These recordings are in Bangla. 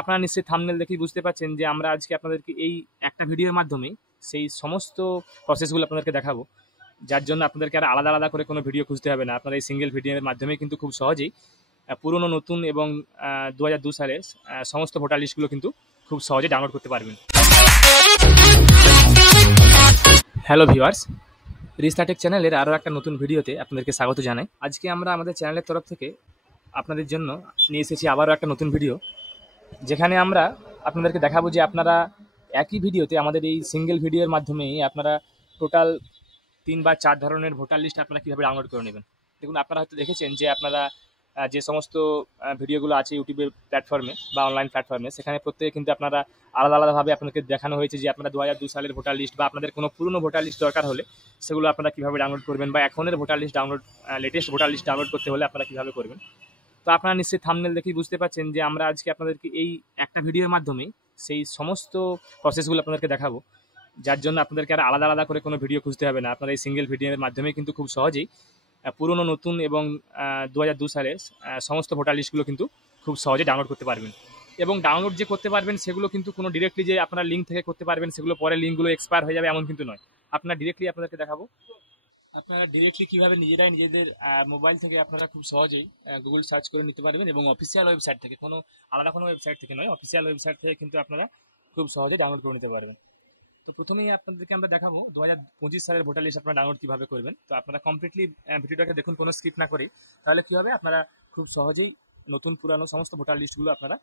আপনারা নিশ্চয়ই থাম্বনেল দেখেই বুঝতে পারছেন যে আমরা আজকে আপনাদেরকে এই একটা ভিডিওর মাধ্যমে সেই সমস্ত প্রসেসগুলো আপনাদেরকে দেখাবো, যার জন্য আপনাদেরকে আর আলাদা আলাদা করে কোনো ভিডিও খুঁজতে হবে না। আপনারা এই সিঙ্গেল ভিডিওর মাধ্যমে কিন্তু খুব সহজেই পুরনো, নতুন এবং 2002 সালের সমস্ত ভোটার লিস্টগুলো কিন্তু খুব সহজে ডাউনলোড করতে পারবেন। হ্যালো ভিউয়ার্স, রিস্টার্টেক চ্যানেলের আরও একটা নতুন ভিডিওতে আপনাদেরকে স্বাগত জানাই। আজকে আমরা আমাদের চ্যানেলের তরফ থেকে আপনাদের জন্য নিয়ে এসেছি আবারও একটা নতুন ভিডিও, যেখানে আমরা আপনাদেরকে দেখাবো যে আপনারা একই ভিডিওতে আমাদের এই সিঙ্গেল ভিডিওর মাধ্যমেই আপনারা টোটাল 3 বা 4 ধরনের ভোটার লিস্ট আপনারা কীভাবে ডাউনলোড করে নেবেন। দেখুন, আপনারা হয়তো দেখেছেন যে আপনারা যে সমস্ত ভিডিওগুলো আছে ইউটিউবের প্ল্যাটফর্মে বা অনলাইন প্ল্যাটফর্মে, সেখানে প্রত্যেকে কিন্তু আপনারা আলাদা আলাদাভাবে আপনাদেরকে দেখানো হয়েছে যে আপনারা 2002 সালের ভোটার লিস্ট বা আপনাদের কোনো পুরনো ভোটার লিস্ট দরকার হলে সেগুলো আপনারা কীভাবে ডাউনলোড করবেন, বা এখনের voter list latest voter list download করতে হলে আপনারা কীভাবে করবেন। তো আপনারা নিশ্চয়ই থাম্বনেল দেখেই বুঝতে পারছেন যে আমরা আজকে আপনাদেরকে এই একটা ভিডিওর মাধ্যমে সেই সমস্ত প্রসেসগুলো আপনাদেরকে দেখাবো, যার জন্য আপনাদেরকে আর আলাদা আলাদা করে কোনো ভিডিও খুঁজতে হবে না। আপনারা এই সিঙ্গেল ভিডিওর মাধ্যমে কিন্তু খুব সহজেই পুরনো, নতুন এবং 2002 সালের সমস্ত ভোটার লিস্টগুলো কিন্তু খুব সহজে ডাউনলোড করতে পারবেন। এবং ডাউনলোড যে করতে পারবেন সেগুলো কিন্তু কোনো ডিরেক্টলি যে আপনারা লিঙ্ক থেকে করতে পারবেন, সেগুলো পরে লিঙ্কগুলো এক্সপায়ার হয়ে যাবে এমন কিন্তু নয়। আপনারা ডিরেক্টলি আপনাদেরকে দেখাবো আপনারা ডিরেক্টলি কীভাবে নিজেরাই নিজেদের মোবাইল থেকে আপনারা খুব সহজেই গুগল সার্চ করে নিতে পারবেন, এবং অফিসিয়াল ওয়েবসাইট থেকে, কোনো আলাদা কোনো ওয়েবসাইট থেকে নয়, অফিসিয়াল ওয়েবসাইট থেকে কিন্তু আপনারা খুব সহজে ডাউনলোড করে নিতে পারবেন। তো প্রথমেই আপনাদেরকে আমরা দেখাবো 2025 সালের ভোটার লিস্ট আপনারা ডাউনলোড কীভাবে করবেন। তো আপনারা কমপ্লিটলি ভিডিওটাকে দেখুন, কোনো স্কিপ না করেই, তাহলে কী হবে, আপনারা খুব সহজেই নতুন পুরানো সমস্ত ভোটার লিস্টগুলো আপনারা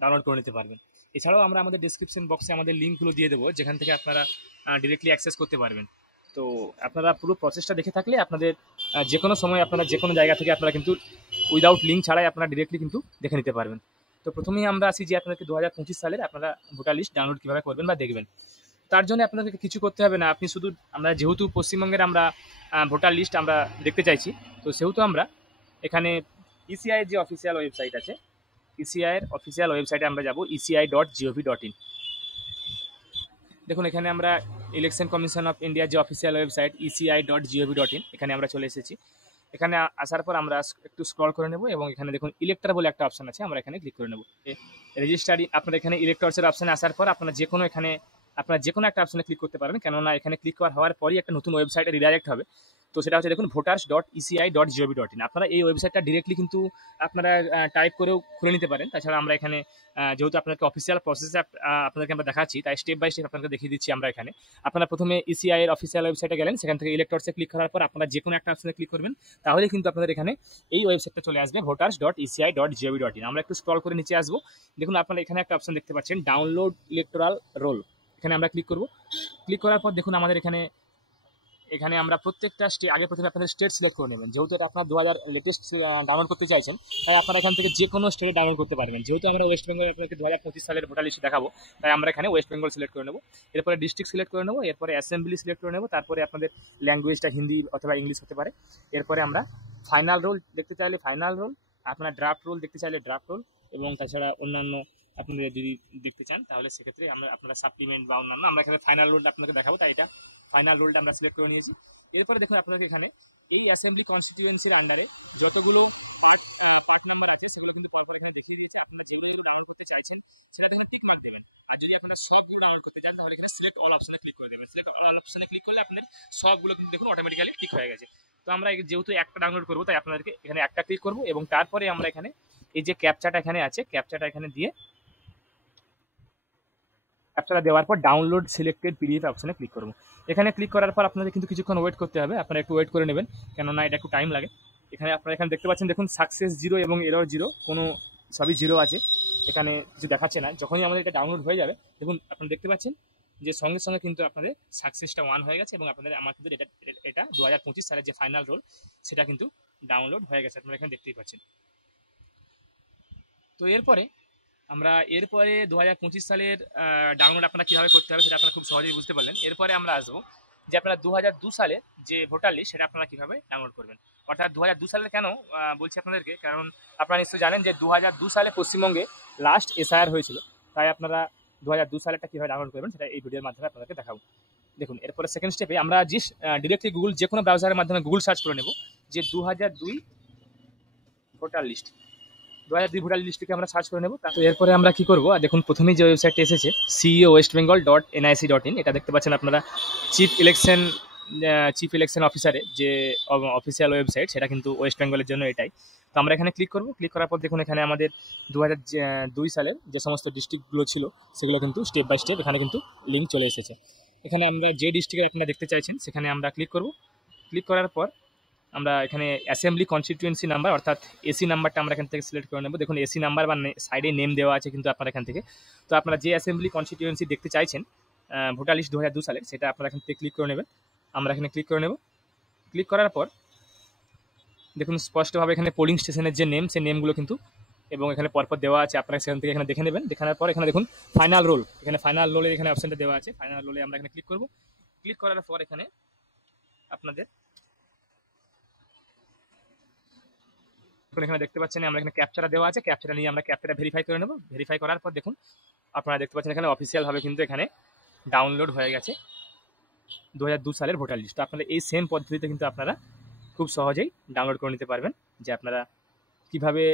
ডাউনলোড করে নিতে পারবেন। এছাড়াও আমরা আমাদের ডিসক্রিপশন বক্সে আমাদের লিঙ্কগুলো দিয়ে দেবো, যেখান থেকে আপনারা ডিরেক্টলি অ্যাক্সেস করতে পারবেন। তো আপনারা পুরো প্রসেসটা দেখে থাকলে আপনাদের যে কোনো সময় আপনারা যে কোনো জায়গা থেকে আপনারা কিন্তু উইদাউট লিঙ্ক ছাড়াই আপনারা ডিরেক্টলি কিন্তু দেখে নিতে পারবেন। তো প্রথমেই আমরা আসি যে আপনাদেরকে 2025 সালের আপনারা ভোটার লিস্ট ডাউনলোড কীভাবে করবেন বা দেখবেন। তার জন্য আপনাদেরকে কিছু করতে হবে না। আপনি শুধু, আমরা যেহেতু পশ্চিমবঙ্গের আমরা ভোটার লিস্ট আমরা দেখতে চাইছি, তো সেহেতু আমরা এখানে ইসিআইয়ের যে অফিসিয়াল ওয়েবসাইট আছে, ইসিআইয়ের অফিসিয়াল ওয়েবসাইটে আমরা যাব, eci.gov.in। দেখুন, এখানে আমরা ইলেকশন কমিশন অফ ইন্ডিয়ার যে অফিসিয়াল ওয়েবসাইট eci.gov.in, এখানে আমরা চলে এসেছি। এখানে আসার পর আমরা একটু স্ক্রল করে নেব, এবং এখানে দেখুন ইলেক্টর বলে একটা অপশন আছে, আমরা এখানে ক্লিক করে নেব। রেজিস্টারি, আপনারা এখানে ইলেক্টরসের অপশানে আসার পর আপনারা যে কোনো একটা অপশনে ক্লিক করতে পারেন, কেননা এখানে ক্লিক হওয়ার পরই একটা নতুন ওয়েবসাইটে রিডাইরেক্ট হবে। তো সেটা হচ্ছে দেখুন voters.eci.gov.in। আপনারা এই ওয়েবসাইটটা ডিরেক্টলি কিন্তু আপনারা টাইপ করেও খুলে নিতে পারেন। তাছাড়া আমরা এখানে যেহেতু আপনাকে অফিসিয়াল প্রসেসে আপনাদেরকে আমরা দেখাচ্ছি, তাই স্টেপ বাই স্টেপ আপনাকে দেখিয়ে দিচ্ছি আমরা এখানে। আপনারা প্রথমে ইসিআই এর অফিসিয়াল ওয়েবসাইটে গেলেন, সেখান থেকে ইলেক্টরসে ক্লিক করার পর আপনারা যে কোনো একটা অপশনে ক্লিক করবেন, তাহলে কিন্তু আপনাদের এখানে এই ওয়েবসাইটটা চলে আসবে, voters.eci.gov.in। আমরা একটু স্ক্রল করে নিচে আসবো। দেখুন, আপনারা এখানে একটা অপশন দেখতে পাচ্ছেন, ডাউনলোড ইলেকটোরাল রোল। এখানে আমরা ক্লিক করব। ক্লিক করার পর দেখুন আমাদের এখানে আমরা প্রত্যেকটা প্রথমে আপনাদের স্টেট সিলেক্ট করে নেবেন। যেহেতু এটা আপনার 2000 লেটেস্ট ডাউনলোড করতে চাইছেন, তাই আপনারা এখান থেকে যে কোনো স্টেটে ডাউনলোড করতে পারবেন। যেহেতু আমরা ওয়েস্ট বেঙ্গল আপনাকে 2025 সালের ভোটার লিস্ট দেখাবো, তাই আমরা এখানে ওয়েস্ট বেঙ্গল সিলেক্ট করে নেব। এরপরে ডিস্ট্রিক্ট সিলেক্ট করে নেব, এরপরে অ্যাসেম্বলি সিলেক্ট করে নেব, তারপরে আপনাদের ল্যাঙ্গুয়েজটা হিন্দি অথবা ইংলিশ হতে পারে। এরপরে আমরা ফাইনাল রোল দেখতে চাইলে ফাইনাল রোল, আপনারা ড্রাফট রোল দেখতে চাইলে ড্রাফট রোল, এবং তাছাড়া অন্যান্য আপনারা যদি দেখতে চান তাহলে সেক্ষেত্রে আপনারা সাপ্লিমেন্ট বা অন্যান্য, আমরা এখানে ফাইনাল রোলটা আপনাকে দেখাবো, তাই এটা ফাইনাল রোলটা আমরা সিলেক্ট করে নিয়েছি। এরপরে দেখুন আপনাকে এখানে এই অ্যাসেম্বলি কনস্টিটিউয়েন্সির আন্ডারে যতগুলো পার্ট নাম্বার আছে সেগুলো কিন্তু পরপর এখানে দেখিয়ে দিয়েছে। আপনারা যেগুলো ডাউনলোড করতে চাইছেন সেটা দেখে টিক মার্ক দেবেন, আর যদি আপনারা সবগুলো ডাউনলোড করতে চান তাহলে এখানে সিলেক্ট অল অপশনে ক্লিক করে দেবেন। সিলেক্ট অল অপশনে ক্লিক করলে আপনাদের সবগুলো কিন্তু দেখুন অটোমেটিক্যালি টিক হয়ে গেছে। তো আমরা যেহেতু একটা ডাউনলোড করবো, তাই আপনাদেরকে এখানে একটা ক্লিক করবো, এবং তারপরে আমরা এখানে এই যে ক্যাপচাটা এখানে আছে, ক্যাপচাটা এখানে দিয়ে ক্যাপচাটা দেওয়ার পর ডাউনলোড সিলেক্টেড পিডিএফ অপশনে ক্লিক করবো। এখানে ক্লিক করার পর আপনাদের কিন্তু কিছুক্ষণ ওয়েট করতে হবে, আপনারা একটু ওয়েট করে নেবেন, কেননা এটা একটু টাইম লাগে। আপনারা এখানে দেখতে পাচ্ছেন, দেখুন সাকসেস 0 এবং এরর 0, কোনো সবই 0 আছে, এখানে কিছু দেখাচ্ছে না। যখনই আমাদের এটা ডাউনলোড হয়ে যাবে, দেখুন আপনারা দেখতে পাচ্ছেন যে সঙ্গে সঙ্গে কিন্তু আপনাদের সাকসেসটা 1 হয়ে গেছে, এবং আমাদের এটা 2025 সালের যে ফাইনাল রোল সেটা কিন্তু ডাউনলোড হয়ে গেছে, আপনারা এখানে দেখতেই পাচ্ছেন। তো এরপরে 2025 সালের ডাউনলোড আপনারা কীভাবে করতে হবে সেটা আপনারা খুব সহজেই বুঝতে পারলেন। এরপরে আমরা আসবো যে আপনারা 2002 সালের যে ভোটার লিস্ট সেটা আপনারা কীভাবে ডাউনলোড করবেন। অর্থাৎ 2002 সালের কেন বলছি আপনাদেরকে, কারণ আপনারা নিশ্চয়ই জানেন যে 2002 সালে পশ্চিমবঙ্গে লাস্ট এসআইআর হয়েছিল, তাই আপনারা 2002 সালেরটা কীভাবে ডাউনলোড করবেন সেটা এই ভিডিওর মাধ্যমে আপনাদেরকে দেখাবো। দেখুন, এরপরে সেকেন্ড স্টেপে আমরা ডিরেক্টলি যে কোনো ব্রাউজারের মাধ্যমে গুগল সার্চ করে নেব যে 2002 ভোটার লিস্ট। 2002 ভোটার লিস্টকে আমরা সার্চ করে নেব। তো এরপরে আমরা কি করব, দেখুন প্রথমেই যে ওয়েবসাইটটা এসেছে ceo.westbengal.nic.in, এটা দেখতে পাচ্ছেন আপনারা চিফ ইলেকশন অফিসারের যে অফিসিয়াল ওয়েবসাইট, সেটা কিন্তু ওয়েস্ট বেঙ্গলের জন্য এটাই। তো আমরা এখানে ক্লিক করব। ক্লিক করার পর দেখুন এখানে আমাদের 2002 সালের যে সমস্ত ডিস্ট্রিক্টগুলো ছিল সেগুলো কিন্তু স্টেপ বাই স্টেপ এখানে কিন্তু লিঙ্ক চলে এসেছে। এখানে আমরা যে ডিস্ট্রিক্টে আপনারা দেখতে চাইছেন সেখানে আমরা ক্লিক করব। ক্লিক করার পর আমরা এখানে অ্যাসেম্বলি কনস্টিটিউয়েন্সি নাম্বার অর্থাৎ এসি নাম্বারটা আমরা এখান থেকে সিলেক্ট করে নেব। দেখুন এসি নাম্বার বা সাইডে নেম দেওয়া আছে কিন্তু আপনার এখান থেকে। তো আপনারা যে অ্যাসেম্বলি কনস্টিটিউয়েন্সি দেখতে চাইছেন ভোটার লিস্ট 2002 সালের, সেটা আপনারা এখান থেকে ক্লিক করে নেবেন। আমরা এখানে ক্লিক করে নেব। ক্লিক করার পর দেখুন স্পষ্টভাবে এখানে পোলিং স্টেশনের যে নেম, সেই নেমগুলো কিন্তু এবং এখানে পরপর দেওয়া আছে, আপনারা সেখান থেকে এখানে দেখে নেবেন। দেখানোর পর এখানে দেখুন ফাইনাল রোল, এখানে ফাইনাল রোলের এখানে অপশনটা দেওয়া আছে। ফাইনাল রোলে আমরা এখানে ক্লিক করব। ক্লিক করার পর এখানে আপনাদের এখানে দেখতে পাচ্ছেন আমরা এখানে ক্যাপচারা দেওয়া আছে, ক্যাপচারা নিয়ে আমরা ক্যাপচারা ভেরিফাই করে নেব। ভেরিফাই করার পর দেখুন আপনারা দেখতে পাচ্ছেন এখানে অফিসিয়াল হবে কিন্তু এখানে ডাউনলোড হয়ে গেছে 2002 সালের ভোটার লিস্ট। তো আপনারা এই সেম পদ্ধতিতে কিন্তু আপনারা খুব সহজেই ডাউনলোড করে নিতে পারবেন, যে আপনারা কীভাবে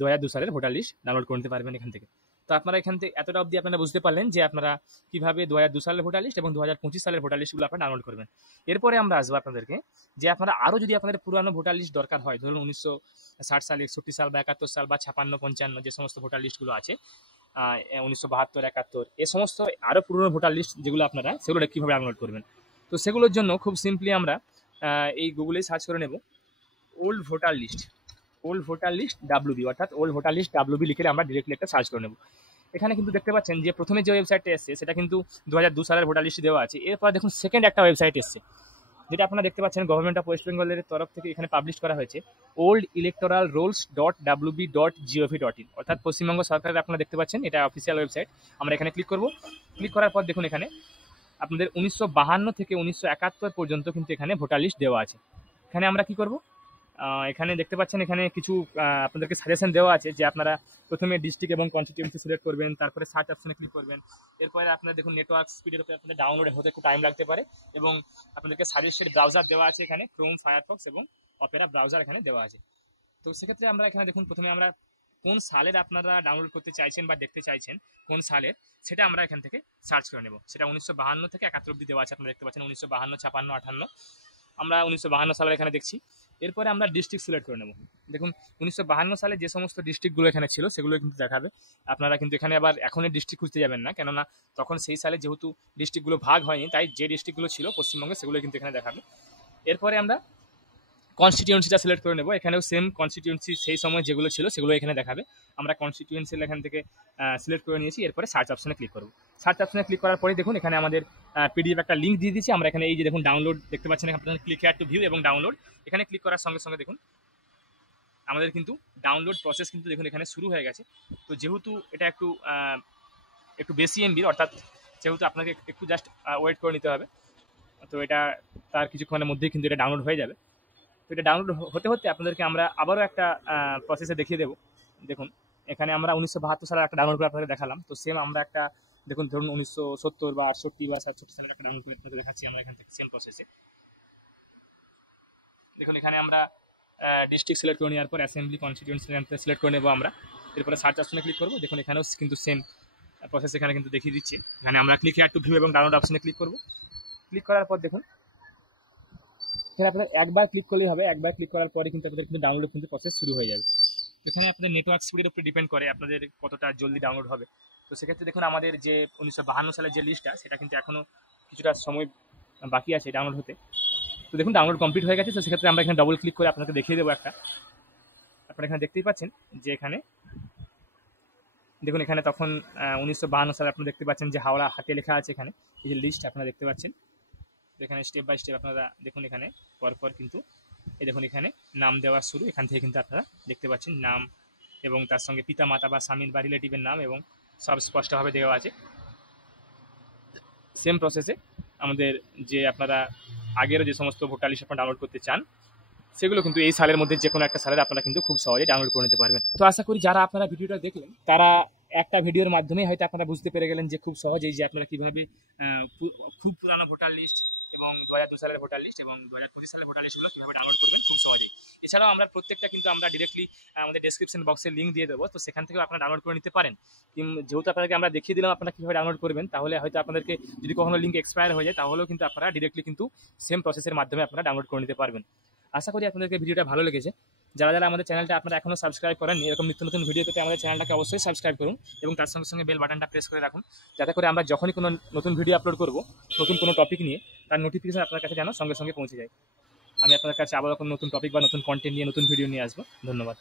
2002 সালের ভোটার লিস্ট ডাউনলোড করে নিতে পারবেন এখান থেকে। তো আপনারা এখান থেকে এতটা অবধি আপনারা বুঝতে পারলেন যে আপনারা কীভাবে 2002 সালের ভোটার লিস্ট এবং 2025 সালের ভোটার লিস্টগুলো আপনারা ডাউনলোড করবেন। এরপরে আমরা আসবো আপনাদেরকে যে আপনারা আরও যদি আপনাদের পুরানো ভোটার লিস্ট দরকার হয়, ধরুন 1960 সাল, 61 সাল বা 71 সাল বা 56, 55 যে সমস্ত ভোটার লিস্টগুলো আছে, 1972, 71, এ সমস্ত আরও পুরনো ভোটার লিস্ট যেগুলো আপনারা, সেগুলো কীভাবে ডাউনলোড করবেন। তো সেগুলোর জন্য খুব সিম্পলি আমরা এই গুগলেই সার্চ করে নেব ওল্ড ভোটার লিস্ট WB, অর্থাৎ ওল্ড ভোটার লিস্ট WB লিখে আমরা ডিরেক্টলি একটা সার্চ করে নেব। এখানে কিন্তু দেখতে পাচ্ছেন যে প্রথমে যে ওয়েবসাইটটা এসছে সেটা কিন্তু 2002 সালের ভোটার লিস্ট দেওয়া আছে। এরপর দেখুন সেকেন্ড একটা ওয়েবসাইট এসছে, যেটা আপনারা দেখতে পাচ্ছেন গভর্নমেন্ট অফ ওয়েস্ট বেঙ্গলের তরফ থেকে এখানে পাবলিশ করা হয়েছে oldelectoralrolls.wb.gov.in, অর্থাৎ পশ্চিমবঙ্গ সরকারের আপনারা দেখতে পাচ্ছেন এটা অফিসিয়াল ওয়েবসাইট। আমরা এখানে ক্লিক করব। ক্লিক করার পর দেখুন এখানে আপনাদের 1952 থেকে 1971 পর্যন্ত কিন্তু এখানে ভোটার লিস্ট দেওয়া আছে। এখানে আমরা কি করব, এখানে দেখতে পাচ্ছেন এখানে কিছু আপনাদেরকে সাজেশন দেওয়া আছে যে আপনারা প্রথমে ডিস্ট্রিক্ট এবং কনস্টিটিউয়েন্সি সিলেক্ট করবেন, তারপরে সার্চ অপশনে ক্লিক করবেন। এরপরে আপনারা দেখুন নেটওয়ার্ক স্পিডের উপরে আপনাদের ডাউনলোড হতে একটু টাইম লাগতে পারে, এবং আপনাদেরকে সার্ভিসের ব্রাউজার দেওয়া আছে এখানে ক্রোম, ফায়ারফক্স এবং অপেরা ব্রাউজার এখানে দেওয়া আছে। তো সেক্ষেত্রে আমরা এখানে দেখুন প্রথমে আমরা কোন সালের আপনারা ডাউনলোড করতে চাইছেন বা দেখতে চাইছেন কোন সালের, সেটা আমরা এখান থেকে সার্চ করে নেব। সেটা 1952 থেকে 71 অব্দি দেওয়া আছে, আপনারা দেখতে পাচ্ছেন 1952, 56, 58। আমরা 1952 সালের এখানে দেখছি। এরপরে আমরা ডিস্ট্রিক্ট সিলেক্ট করে নেব। দেখুন 1952 সালে যে সমস্ত ডিস্ট্রিক্টগুলো এখানে ছিল সেগুলো কিন্তু দেখাবে। আপনারা কিন্তু এখানে আবার এখনই ডিস্ট্রিক্ট খুঁজতে যাবেন না, কেননা তখন সেই সালে যেহেতু ডিস্ট্রিক্টগুলো ভাগ হয়নি, তাই যে ডিস্ট্রিক্টগুলো ছিল পশ্চিমবঙ্গে সেগুলো কিন্তু এখানে দেখাবে। এরপরে আমরা কনস্টিটিউয়েন্সিটা সিলেক্ট করে নেব। এখানেও সেম কনস্টিটিউয়েন্সি সেই সময় যেগুলো ছিল সেগুলো এখানে দেখাবে। আমরা কনস্টিটিউয়েন্সি এখান থেকে সিলেক্ট করে নিয়েছি। এরপরে সার্চ অপশনে ক্লিক করব। সার্চ অপশনে ক্লিক করার পরে দেখুন এখানে আমাদের পিডিএফ একটা লিঙ্ক দিয়ে দিয়েছি। আমরা এখানে এই যে দেখুন ডাউনলোড দেখতে পাচ্ছেন, আপনারা ক্লিক হেয়ার টু ভিউ এবং ডাউনলোড, এখানে ক্লিক করার সঙ্গে সঙ্গে দেখুন আমাদের কিন্তু ডাউনলোড প্রসেস কিন্তু দেখুন এখানে শুরু হয়ে গেছে। তো যেহেতু এটা একটু বেশি এমবির, অর্থাৎ যেহেতু আপনাকে একটু জাস্ট ওয়েট করে নিতে হবে, তো এটা তার কিছুক্ষণের মধ্যেই কিন্তু এটা ডাউনলোড হয়ে যাবে। তো এটা ডাউনলোড হতে হতে আপনাদেরকে আমরা আবারও একটা প্রসেসে দেখিয়ে দেবো। দেখুন এখানে আমরা 1972 সালে একটা ডাউনলোড করে আপনাদের দেখালাম। তো সেম আমরা একটা দেখুন ধরুন 1970 বা 68 বা 67 সালের একটা ডাউনলোড করে আপনাদের দেখাচ্ছি আমরা এখান থেকে সেম প্রসেসে। দেখুন এখানে আমরা ডিস্ট্রিক্ট সিলেক্ট করে নেওয়ার পর অ্যাসেম্বলি কনস্টিটিউয়েন্সি সিলেক্ট করে নেবো আমরা। এরপরে সার্চ অপশনে ক্লিক করবো। দেখুন এখানেও কিন্তু সেম প্রসেস এখানে কিন্তু দেখিয়ে দিচ্ছি। এখানে আমরা ক্লিক হেয়ার টু ভিউ এবং ডাউনলোড অপশনে ক্লিক করবো। ক্লিক করার পর দেখুন এখানে আপনাদের একবার ক্লিক করলেই হবে। একবার ক্লিক করার পরে কিন্তু আপনাদের কিন্তু ডাউনলোড কিন্তু প্রসেস শুরু হয়ে যাবে। এখানে আপনাদের নেটওয়ার্ক স্পিডের উপরে ডিপেন্ড করে আপনাদের কতটা জলদি ডাউনলোড হবে। তো সেক্ষেত্রে দেখুন আমাদের যে 1952 সালের যে লিস্টটা, সেটা কিন্তু এখনও কিছুটা সময় বাকি আছে ডাউনলোড হতে। তো দেখুন ডাউনলোড কমপ্লিট হয়ে গেছে। তো সেক্ষেত্রে আমরা এখানে ডবল ক্লিক করে আপনাকে দেখিয়ে দেবো একটা। আপনারা এখানে দেখতেই পাচ্ছেন যে এখানে দেখুন এখানে তখন 1952 সালে আপনারা দেখতে পাচ্ছেন যে হাওড়া হাতে লেখা আছে এখানে, এই যে লিস্ট আপনারা দেখতে পাচ্ছেন। এখানে স্টেপ বাই স্টেপ আপনারা দেখুন এখানে পরপর কিন্তু এই দেখুন এখানে নাম দেওয়া শুরু। এখান থেকে কিন্তু আপনারা দেখতে পাচ্ছেন নাম এবং তার সঙ্গে পিতা মাতা বা স্বামীর বা রিলেটিভের নাম এবং সব স্পষ্টভাবে দেওয়া আছে। সেম প্রসেসে আমাদের যে আপনারা আগের যে সমস্ত ভোটার লিস্ট আপনারা ডাউনলোড করতে চান সেগুলো কিন্তু এই সালের মধ্যে যে কোনো একটা সালের আপনারা কিন্তু খুব সহজে ডাউনলোড করে নিতে পারবেন। তো আশা করি যারা আপনারা ভিডিওটা দেখলেন তারা একটা ভিডিওর মাধ্যমে হয়তো আপনারা বুঝতে পেরে গেলেন যে খুব সহজেই যে আপনারা কীভাবে খুব পুরানো ভোটার লিস্ট এবং 2002 সালের ভোটার লিস্ট এবং 2025 সালের ভোটার লিস্টগুলো কীভাবে ডাউনলোড করবেন খুব সহজেই। এছাড়াও আমরা প্রত্যেকটা কিন্তু আমরা ডিরেক্টলি আমাদের ডেসক্রিপশন বক্সে লিঙ্ক দিয়ে দেবো, তো সেখান থেকেও আপনারা ডাউনলোড করে নিতে পারেন। যেহেতু আপনাদেরকে আমরা দেখিয়ে দিলাম আপনারা কীভাবে ডাউনলোড করবেন, তাহলে হয়তো আপনাদেরকে যদি কখনো লিঙ্ক এক্সপায়ার হয়ে যায় তাহলেও কিন্তু আপনারা ডিরেক্টলি কিন্তু সেম প্রসেসের মাধ্যমে আপনারা ডাউনলোড করে নিতে পারবেন। আশা করি আপনাদেরকে ভিডিওটা ভালো লেগেছে। যারা যারা আমাদের চ্যানেলটা আপনারা এখনও সাবস্ক্রাইব করেননি, এরকম নিত্য নতুন ভিডিও পেতে আমাদের চ্যানেলটাকে অবশ্যই সাবস্ক্রাইব করুন এবং তার সঙ্গে সঙ্গে বেল বাটনটা প্রেস করে রাখুন, যাতে করে আমরা যখনই কোনো নতুন ভিডিও আপলোড করব নতুন কোনো টপিক নিয়ে, তার নোটিফিকেশন আপনার কাছে যেন সঙ্গে সঙ্গে পৌঁছে যায়। আমি আপনাদের কাছে আবার কোনো নতুন টপিক বা নতুন কন্টেন্ট নিয়ে নতুন ভিডিও নিয়ে আসবো। ধন্যবাদ।